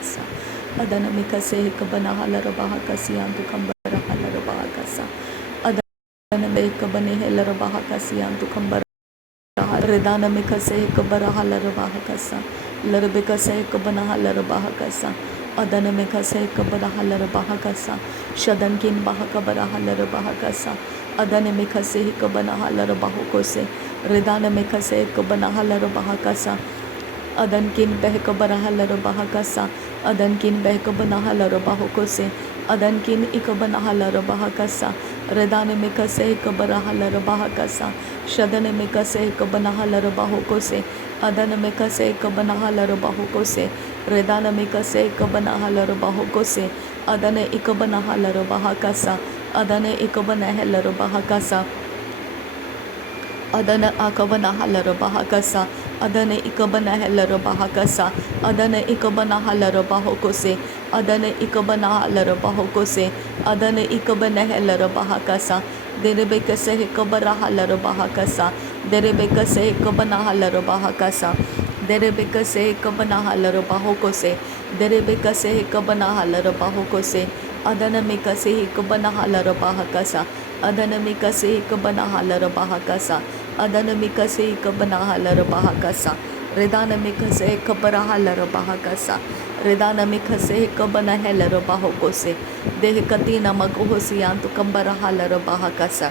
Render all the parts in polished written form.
kasa. Adana mikase hikabana halara baha kasiyantu kambara halara baha kasa. Adana mekabane helara baha kasiyantu kambara redana mikase hikabara halara baha kasa. Larabikase hikabana halara baha kasa. Adana mikase hikabara halara baha kasa. Shadankin baha kabara halara baha kasa. Adana mikase hikabana halara baha kose. Redana mikase hikabana halara baha kasa. Adankin behkabara halara baha kasa. Adankin behkabana halara baha kose. Adankin ikabana halara baha kasa. Redana mikase hikabara halara baha kasa. Shadana mikase hikabana halara baha kose. Adana mikase hikabana halara baha kose. Redana mikase hikabana halara baha kose. Adana ikabana halara baha kasa. Adana ikabana halara baha kasa. Adana akabana halara baha kasa. Adana ikabana halara baha kasa. Adana ikabana halara baha kose. Adana ikabana halara baha kose. Adana ikabana halara baha kasa. Derebeka se hikabara halara baha kasa. Derebeka se hikabana halara baha kasa. Derebeka se hikabana halara baha kose. Derebeka se hikabana halara baha kose. Adana mika se hikabana halara baha kasa. Adana mika se hikabana halara baha kasa. Adana mika se hikabana halara baha kasa. Redana mika se hikabara halara baha kasa. Redana mika se hikabana halara baha kose. Deh katina maguhosiyantu kambara halara baha kasa.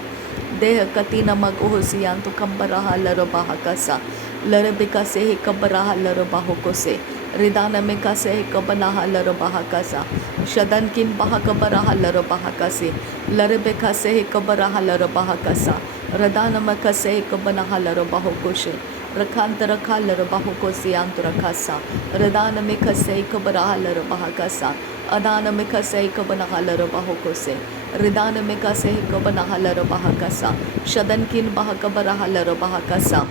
Deh katina maguhosiyantu kambara halara baha kasa. Larabika se hikabara halara baha kose. Redana mika se hikabana halara baha kasa. Shadankin baha kabara halara baha kase. Larabika se hikabara halara baha kasa. Radana mika se hikabana halara baha kose. Rakantara halara baha kose yantura kasa. Radana mika se hikabara halara baha kasa. Adana mika se hikabana halara baha kose. Redana mika se hikabana halara baha kasa. Shadankin baha kabara halara baha kasa.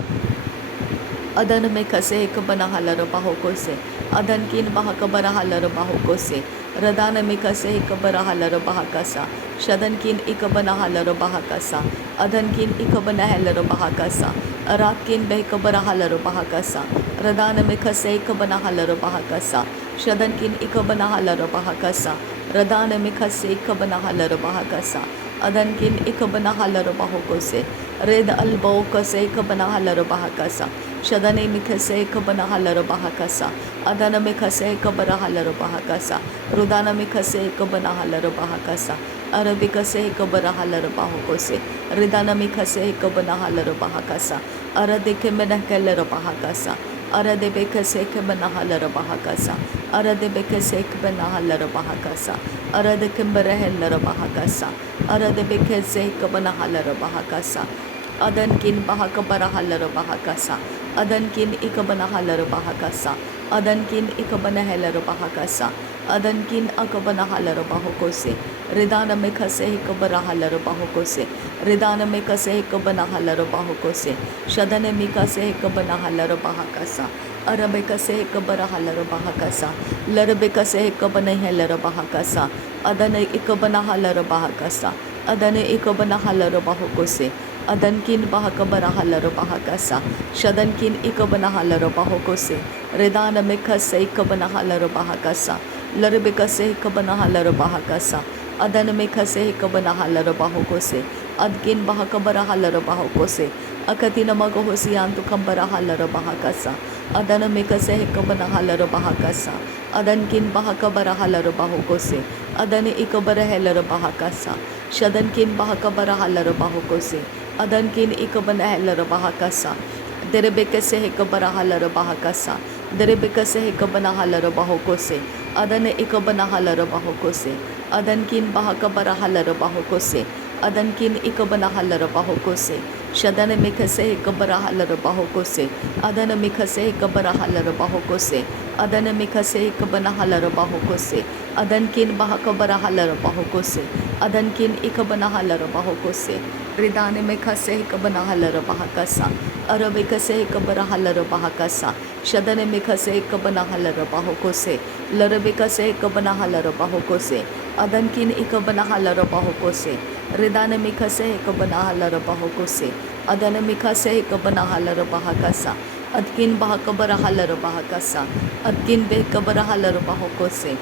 Adana mika se hikabana halara baha kose. Adankin baha kabara halara baha kose. Radana mika se hikabara halara baha kasa. Shadankin ikabana halara baha kasa. Adankin ikabana halara baha kasa. Arakin behkabara halara baha kasa. Radana mika se hikabana halara baha kasa. Shadankin ikabana halara baha kasa. Radana mika se hikabana halara baha kasa. Adankin ikabana halara baha kose. Red albo kase hikabana halara baha kasa. Shadane mika se hikabana halara baha kasa. Adana mika se hikabara halara baha kasa. Rudana mika se hikabana halara baha kasa. Arabika se hikabara halara baha kose. Ridana mika se hikabana halara baha kasa. Aradike mena halara baha kasa. Arade beka se hikabana halara baha kasa. Arade beka se hikabana halara baha kasa. Arade kimbara halara baha kasa. Arade beka se hikabana halara baha kasa. Adankin baha kabara halara baha kasa. Adankin ikabana halara baha kasa. Adankin ikabana halara baha kasa. Adankin akabana halara baha kose. Ridana mika se hikabara halara baha kose. Ridana mika se hikabana halara baha kose. Shadana mika se hikabana halara baha kasa. Arabika se hikabara halara baha kasa. Larabika se hikabana halara baha kasa. Adana ikabana halara baha kasa. Adana ikabana halara baha kose. Adankin baha kabara halara baha kasa. Shadankin ikabana halara baha kose. Redana mika se ikabana halara baha kasa. Larabika se hikabana halara baha kasa. Adana mika se hikabana halara baha kose. Adkin baha kabara halara baha kose. Akatina magohosiyantu kambara halara baha kasa. Adana mika se hikabana halara baha kasa. Adankin baha kabara halara baha kose. Adana ikabara halara baha kasa. Shadankin baha kabara halara baha kose. Adankin ikabana halara baha kasa. Derebeka se hikabara halara baha kasa. Derebeka se hikabana halara baha kose. Adana ikabana halara baha kose. Adankin baha kabara halara baha kose. Adankin ikabana halara baha kose. Shadana mika se hikabara halara baha kose. Adana mika se hikabara halara baha kose. Adana mika se hikabana halara baha kose. Adankin baha kabara halara baha kose. Adankin ikabana halara baha kose. Ridane mika se hikabana halara baha kasa. Arabika se hikabara halara baha kasa. Shadane mika se hikabana halara baha kose. Larabika se hikabana halara baha kose. Adankin ikabana halara baha kose. Ridana mika se hikabana halara baha kose. Adana mika se hikabana halara baha kasa. Adkin bahakabara halaro bahakasa. Adkin behkabara halaro bahokose.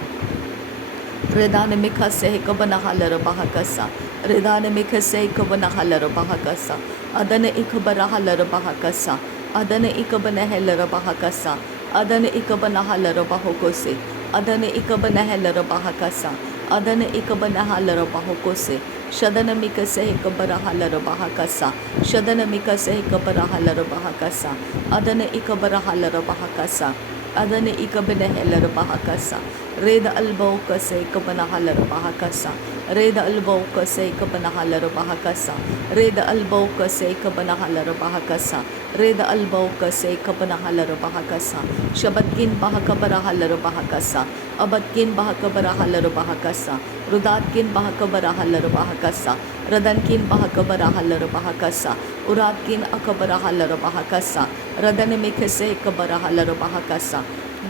Redane mikase hekabana halaro bahakasa. Redane mikase hekabana halaro bahakasa. Adane ikabara halaro bahakasa. Adane ikabana halaro bahakasa. Adane ikabana halaro bahokose. Adane ikabana halaro bahakasa. Adane ikabana halaro bahokose. Shadana mikase hekabara halaro bahakasa. Shadana mikase hekabara halaro bahakasa. Adane ikabara halaro bahakasa. Adane ikabana halaro bahakasa. Reda albau kase ikabana halaro bahakasa. Reda albau kase ikabana halaro bahakasa. Reda albau kase ikabana halaro bahakasa. Reda albau kase ikabana halaro bahakasa. Shabatkin bahakabara halaro bahakasa. Abatkin bahakabara halaro bahakasa. Rudatkin bahakabara halaro bahakasa. Radankin bahakabara halaro bahakasa. Uratkin akabara halaro bahakasa. Radane mikase ikabara halaro bahakasa.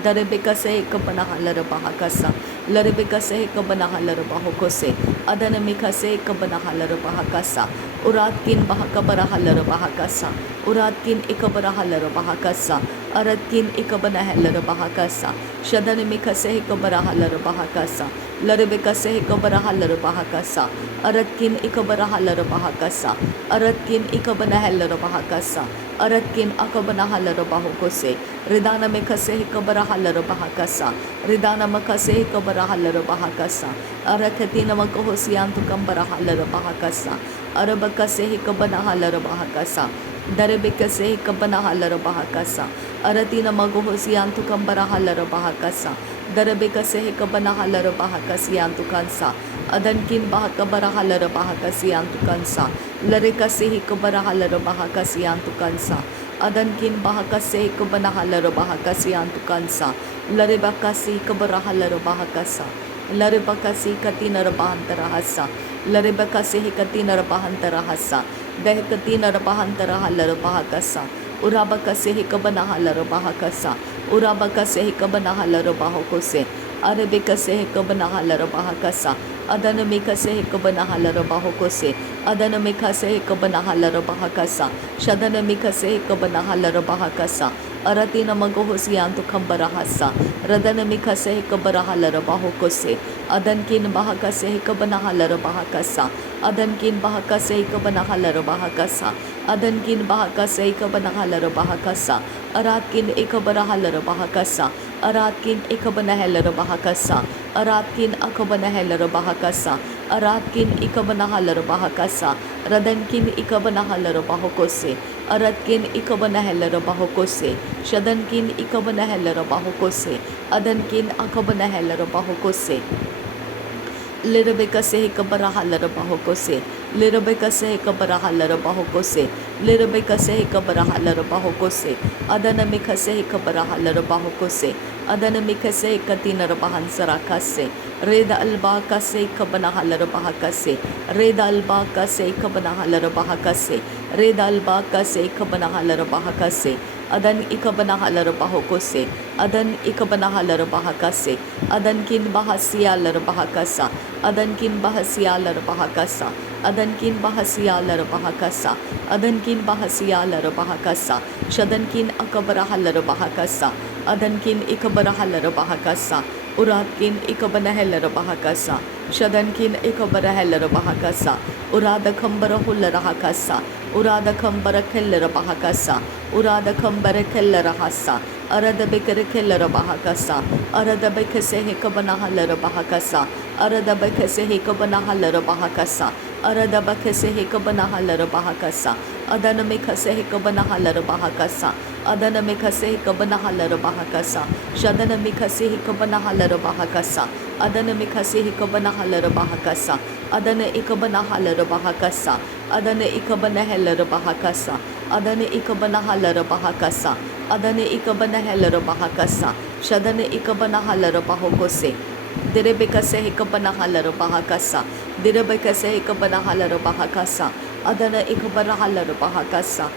Darebeka se kabana halaro bahakasa. Larebeka se kabana halaro bahokose. Adanamika se kabana halaro bahakasa. Uratkin bahakabara halaro bahakasa. Uratkin ikabara halaro bahakasa. Aratkin ikabana halaro bahakasa. Shadanamika se kabara halaro bahakasa. Larebeka se kabara halaro bahakasa. Aratkin ikabara halaro bahakasa. Aratkin ikabana halaro bahakasa. Aratkin akabana halaro bahokose. Ridana mekase kabara halaro bahakasa. Ridana makase kabara halaro bahakasa. Arakatina makahosiantu kambara halaro bahakasa. Arabakase kabana halaro bahakasa. Darebekase kabana halaro bahakasa. Aratina magahosiantu kambara halaro bahakasa. Darebekase kabana halaro bahakasiantu kansa. Adankin bahakabara halaro bahakasiantu kansa. Larekase kabara halaro bahakasiantu kansa. Adankin bahakase kabana halaro bahakasiantu kansa. Larebakasi kabara halaro bahakasa. Larebakasi katina bahantara hasa. Larebakasi katina bahantara hasa. Dehkatina bahantara halaro bahakasa. Urabakase kabana halaro bahakasa. Urabakase kabana halaro bahokose. Arabikase kabana halaro bahakasa. Adanamikase kabana halaro bahokose. Adanamikase kabana halaro bahakasa. Shadanamikase kabana halaro bahakasa. Aratina magohosiantu kambara hasa. Radanamikase kabara halaro bahokose. Adankin bahakase kabana halaro bahakasa. Adankin bahakase kabana halaro bahakasa. Adankin bahakase kabana halaro bahakasa. Aratkin ikabara halaro bahakasa. Aratkin ikabana halaro bahakasa. Aratkin akabana halaro bahakasa. Aratkin ikabana halaro bahakasa. Radankin ikabana halaro bahokose. Aratkin ikabana halaro bahokose. Shadankin ikabana halaro bahokose. Adankin akabana halaro bahokose. Lirabeka se kabara halaro bahokose. Lirabeka se kabara halaro bahokose. Lirabeka se kabara halaro bahokose. Adanamika se kabara halaro bahokose. Adanamika se katina bahansara kase. Reda alba kase kabana halaro bahakase. Reda alba kase kabana halaro bahakase. Reda alba kase kabana halaro bahakase. Adan ikabana halaro bahokose. Adan ikabana halaro bahakase. Adan kin bahasiya lar bahakasa. Adan kin bahasiya lar bahakasa. Adan kin bahasiya lar bahakasa. Adan kin bahasiya lar bahakasa. Shadan kin akabara halaro bahakasa. Adan kin ikabara halaro bahakasa. Urat kin ikabana halaro bahakasa. Shadan kin ikabara halaro bahakasa. Urada kambara hullara hakasa. Urada kambara kellara bahakasa. Urada kambara kellara hasa. Arada bekere kellara bahakasa. Arada bekese hekabana hallara bahakasa. Arada bekese hekabana hallara bahakasa. Arada bekese hekabana hallara bahakasa. Adana mekase hekabana hallara bahakasa. Adana mekase hekabana hallara bahakasa. Shadana mekase hekabana hallara bahakasa. Adana mekase hekabana hallara bahakasa. Adana ikabana hallara bahakasa. Adana ikabana hallara bahakasa. Adana ikabana hallara bahakasa. Adana ikabana hallara bahakasa. Shadana ikabana hallara bahokose. Direbekase hekabana hallara bahakasa. Direbekase hekabana hallara bahakasa. Adana ikabana hallara bahakasa.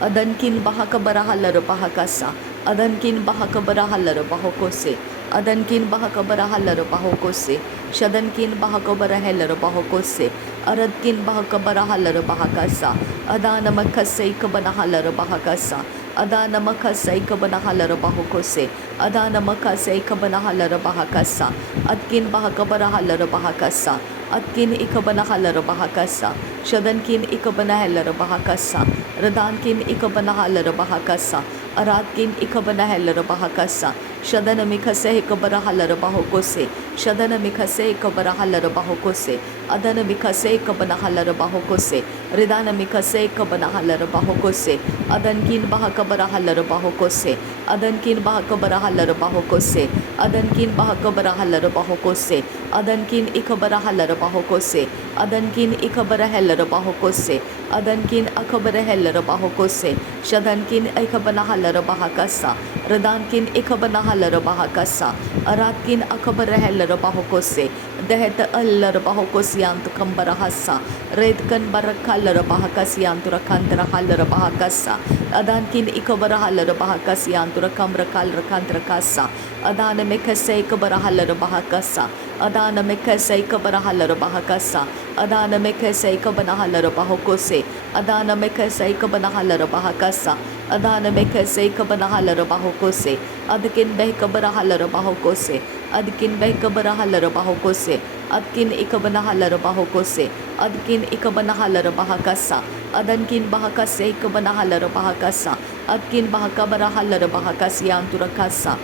Adankin bahakabara hallara bahakasa. Adankin bahakabara hallara bahokose. Adankin bahakabara hallara bahokose. Shadankin bahakabara hallara bahokose. Aradkin bahakabara hallara bahakasa. Adana makase ikabana hallara bahakasa. Adana makasa ikabanahala rabahokose. Adana makasa ikabanahala rabahakasa. Atkin bahakabarahala rabahakasa. Atkin ikabanahala rabahakasa. Shadankin ikabanahala rabahakasa. Radankin ikabanahala rabahakasa. Aratkin ikabanahala rabahakasa. Shadana mikase ikabarahala rabahokose. Shadana mikase ikabarahala rabahokose. Adana mikase ikabanahala rabahokose. Ridana mikase ikabanahala rabahokose. Adankin bahakabarahala rabahokose. Adankin bahakabarahala rabahokose. Adankin bahakabarahala rabahokose. Adankin ikabarahala rabahokose. Adankin ikabarahala rabahokose. Adankin akabarahela rabahokose. Shadankin ikabanahala rabahakasa. Radankin ikabanahala rabahakasa. Aratkin akabarahela rabahokose. Deheta alla rabahokosiantu kambarahasa. Redkan barakala rabahakasiantu rakantara hala rabahakasa. Adankin ikabarahala rabahakasiantu rakamrakal rakantrakasa. Adana mekase ikabarahala rabahakasa. Adana mekase ikabarahala rabahakasa. Adana mekase ikabanahala rabahokose. Adana mekase ikabanahala rabahakasa. Adana mekase ikabanahala rabahokose. Adkin behkabarahala rabahokose. Adkin behkabarahala rabahokose. Adkin ikabanahala rabahokose. Adkin ikabanahala rabahakasa. Adankin bahakase ikabanahala rabahakasa. Adkin bahakabarahala rabahakasiyanturakasa.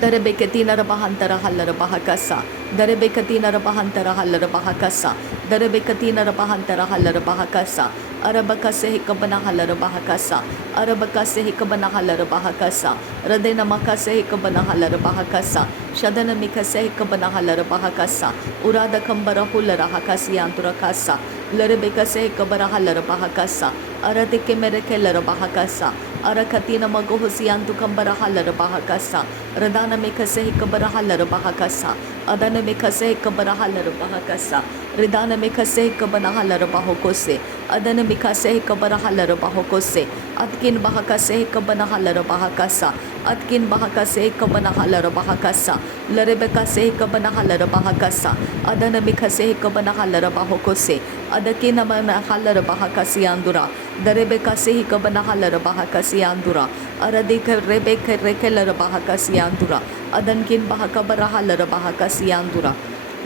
Darebekatina rabahantara hallara bahakasa. Darebekatina rabahantara hallara bahakasa. Darebekatina rabahantara hallara bahakasa. Arabakase hikabana hallara bahakasa. Arabakase hikabana hallara bahakasa. Radena makase hikabana hallara bahakasa. Shadana mikase hikabana hallara bahakasa. Urada kambara hullara hakasi yanturakasa. Larebekase hikabara hallara bahakasa. Aradike merekelara bahakasa. Arakatina magohosiantu kambara hallara bahakasa. Radana mikase hikabara hallara bahakasa. Adana mikase hikabara hallara bahakasa. Ridana mikase hikabana hallara bahokose. Adana mikase hikabara hallara bahokose. Atkin bahakase hikabana hallara bahakasa. Atkin bahakase hikabana hallara bahakasa. Larebekase hikabana hallara bahakasa. Adana mikase hikabana hallara bahokose. Adakina mana hallara bahakasi andura. Darebekase hikabana hallara bahakasi andura. Aradika rebeke rekelara bahakasi andura. Adankin bahakabara hallara bahakasi andura.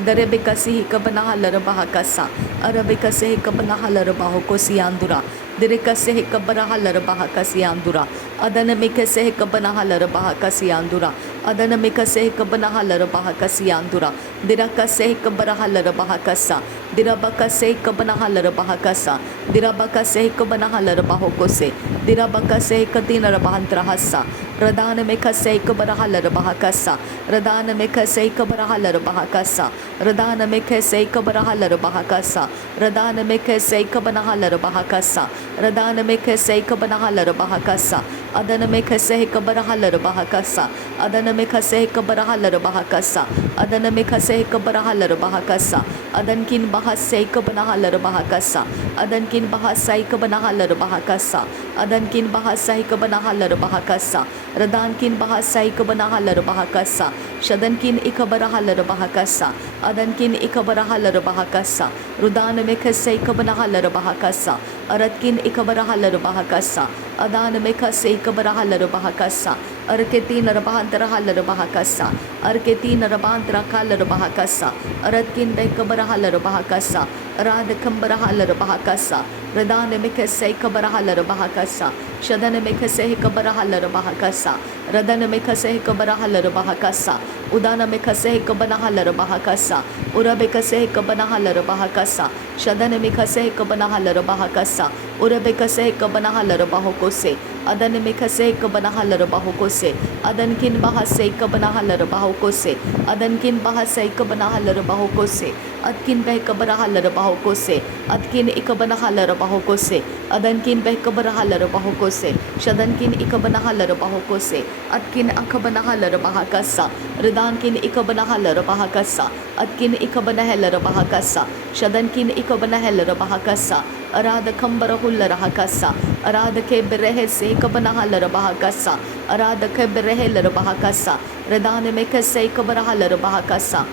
Darebekasi hikabana hallara bahakasa. Arabekase hikabana hallara bahokosi andura. Direkase hikabara hallara bahakasi andura. Adana mikase hikabana hallara bahakasi andura. Adana mikase hikabana hallara bahakasi andura. Dirakase hikabara hallara bahakasa. Dirabakase hikabana hallara bahakasa. Dirabakase hikabana hallara bahokose. Dirabakase hikatina rabahantra hassa. Radana mikase hikabara hallara bahakasa. Radana mikase hikabara hallara bahakasa. Radana mikase hikabara hallara bahakasa. Radana mikase hikabana hallara bahakasa. Radana mikase hikabana hallara bahakasa. Adana mikase hikabara hallara bahakasa. Adana mikase hikabara hallara bahakasa. Adana mikase hikabara hallara bahakasa. Adankin bahase hikabana hallara bahakasa. Adankin bahasa hikabana hallara bahakasa. Adankin bahasa hikabana hallara bahakasa. Radankin bahasa hikabana hallara bahakasa. Shadankin ikabara hallara bahakasa. Adankin ikabara hallara bahakasa. Rudana mikase hikabana hallara bahakasa. Aratkin ikabara hallara bahakasa. Adana mikase hikabara hallara bahakasa. Arketina rabahantara hallara bahakasa. Arketina rabahantara hallara bahakasa. Aratkin bekabara hallara bahakasa. Radakambara hallara bahakasa. Radana mikase hikabara hallara bahakasa. Shadana mikase hikabara hallara bahakasa. Radana mikase hikabara hallara bahakasa. Udana mikase hikabana hallara bahakasa. Urabekase hikabana hallara bahakasa. Shadana mikase hikabana hallara bahakasa. Urabekase hikabana hallara bahokose. Adana mikase hikabana hallara bahokose. Adankin bahase hikabana hallara bahokose. Adankin bahase hikabana hallara bahokose. Atkin behkabara hallara bahokose. Atkin ikabana hallara bahokose. Adankin behkabara hallara bahokose. Shadankin ikabana hallara bahokose. Atkin akabana hallara bahakasa. Ridankin ikabana hallara bahakasa. Atkin ikabana hallara bahakasa. Shadankin ikabana hallara bahakasa. Arada kambara hullara hakasa. Arada ke berehe se kabana hallara bahakasa. Arada ke berehe lara bahakasa. Redane mekase kabara hallara bahakasa.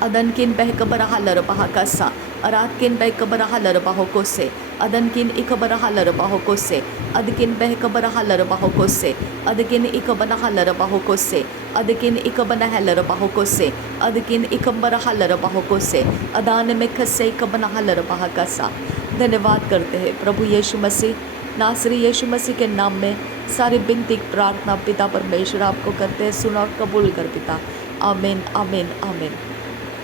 Adankin behkabara hallara bahakasa. Aratkin by Kabarahalarabahokose, Adankin Ikabarahalarabahokose, Adakin by Kabarahalarabahokose, Adakin Ikabanahalarabahokose, Adakin Ikabanahalarabahokose, Adakin Ikambarahalarabahokose, Adan में खसे Kabanahalarabahakasa। धन्यवाद करते हैं प्रभु यीशु मसीह, नासरी यीशु मसीह के नाम में सारी बिनती प्रार्थना पिता परमेश्वर आपको करते हैं, सुना और कबूल कर पिता। आमीन आमीन आमीन।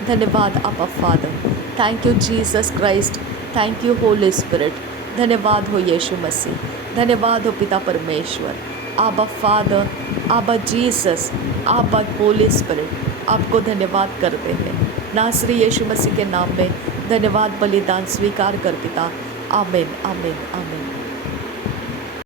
धन्यवाद आपा father, thank you Jesus Christ, thank you Holi spirit. धन्यवाद हो यीशु मसीह, धन्यवाद हो पिता परमेश्वर, आबा फादर, आबा जीसस, आबा होली स्पिरिट, आपको धन्यवाद करते हैं नासरी यीशु मसीह के नाम में। धन्यवाद बलिदान स्वीकार कर पिता। आमीन आमीन आमीन।